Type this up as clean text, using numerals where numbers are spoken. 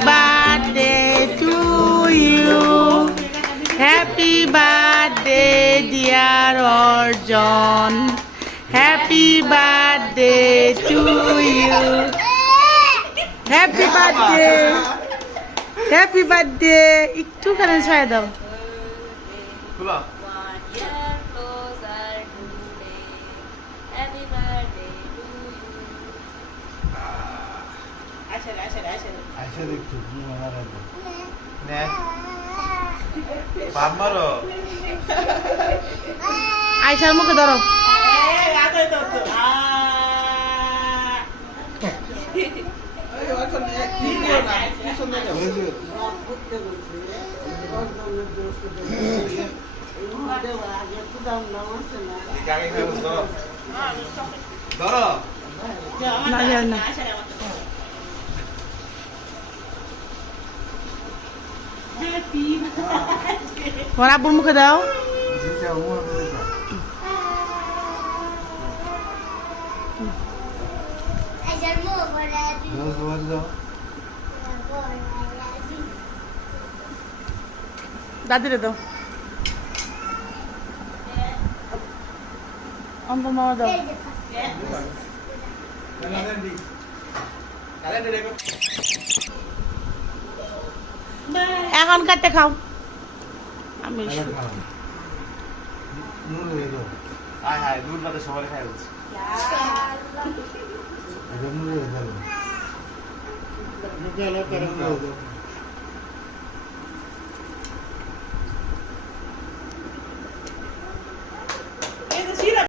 birthday to you. Happy birthday, dear Arjun. Happy birthday to you. Happy birthday. Happy birthday. একটু কানে ছয় দাও। খোলা। আচ্ছা দেখো কি মারা রে নে বাপ মারো আয়শার মুখে ধরো ধরো না যায় না তোমার আব্বুর মুখে দাও দাদিরে দাও অন্তর মামা দাও এখন কাটতে খাও আমি হাই হাই দুধ বাদে সবাই খাই বলছি Ini kalau